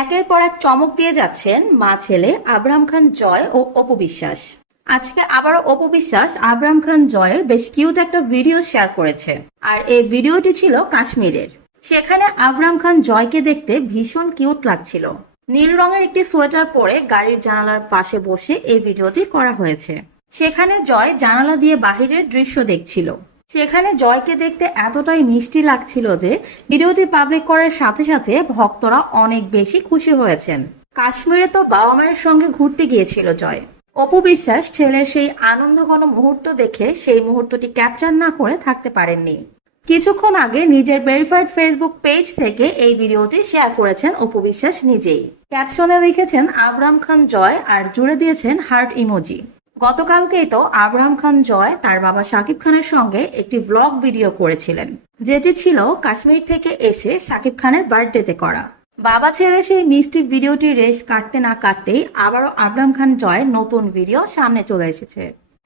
এক চমক দিয়ে যাচ্ছেন মা ছেলে আবরাম খান জয় ও অপু বিশ্বাস। আজকে আবারও অপু বিশ্বাস আবরাম খান জয়ের বেশ কিউট একটা ভিডিও শেয়ার করেছে। আর এই ভিডিওটি ছিল কাশ্মীরের। সেখানে আবরাম খান জয়কে দেখতে ভীষণ কিউট লাগছিল। নীল রঙের একটি সোয়েটার পরে গাড়ির জানালার পাশে বসে এই ভিডিওটি করা হয়েছে। সেখানে জয় জানালা দিয়ে বাহিরের দৃশ্য দেখছিল। সেখানে জয়কে দেখতে এতটাই মিষ্টি লাগছিল যে ভিডিওটি পাবলিক করার সাথে সাথে ভক্তরা অনেক বেশি খুশি হয়েছেন। কাশ্মীরে তো বাবা মায়ের সঙ্গে ঘুরতে গিয়েছিল জয়। অপু বিশ্বাস ছেলের সেই আনন্দঘন মুহূর্ত দেখে সেই মুহূর্তটি ক্যাপচার না করে থাকতে পারেননি। কিছুক্ষণ আগে নিজের ভেরিফাইড ফেসবুক পেজ থেকে এই ভিডিওটি শেয়ার করেছেন অপু বিশ্বাস নিজেই। ক্যাপশনে লিখেছেন, আবরাম খান জয় আর জুড়ে দিয়েছেন হার্ট ইমোজি গতকালকেই তো আবরাম খান জয় তার বাবা শাকিব খানের সঙ্গে একটি ব্লগ ভিডিও করেছিলেন, যেটি ছিল কাশ্মীর থেকে এসে শাকিব খানের বার্থডেতে করা। বাবা ছেড়ে সেই মিষ্টি ভিডিওটি রেস কাটতে না কাটতেই আবারও আবরাম খান জয় নতুন ভিডিও সামনে চলে এসেছে।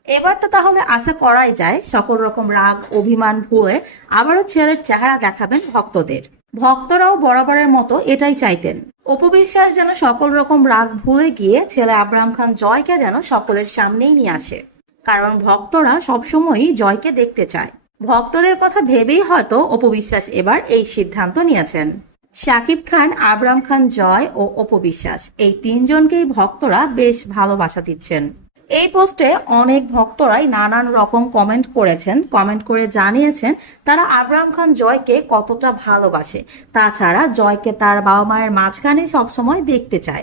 এবার তো তাহলে আশা করাই যায় সকল রকম রাগ, অভিমান ভুয়ে আবারও ছেলের চেহারা দেখাবেন ভক্তদের। ভক্তরাও বরাবরের মতো এটাই চাইতেন। উপবিশ্বাস যেন সকল রকম রাগ ভুলে গিয়ে ছেলে আব্রাহাম খান জয়কে যেন সকলের সামনেই নিয়ে আসে। কারণ ভক্তরা সবসময়ই জয়কে দেখতে চায়। ভক্তদের কথা ভেবেই হয়তো অপবিশ্বাস এবার এই সিদ্ধান্ত নিয়েছেন। শাকিব খান, আবরাম খান, জয় ও অপবিশ্বাস এই তিনজনকেই ভক্তরা বেশ ভালোবাসা দিচ্ছেন। এই পোস্টে অনেক ভক্তরাই নানান রকম কমেন্ট করেছেন। কমেন্ট করে জানিয়েছেন তারা আবরাম খান জয়কে কতটা ভালোবাসে। তাছাড়া জয়কে তার বাবা মায়ের মাঝখানে সবসময় দেখতে চায়।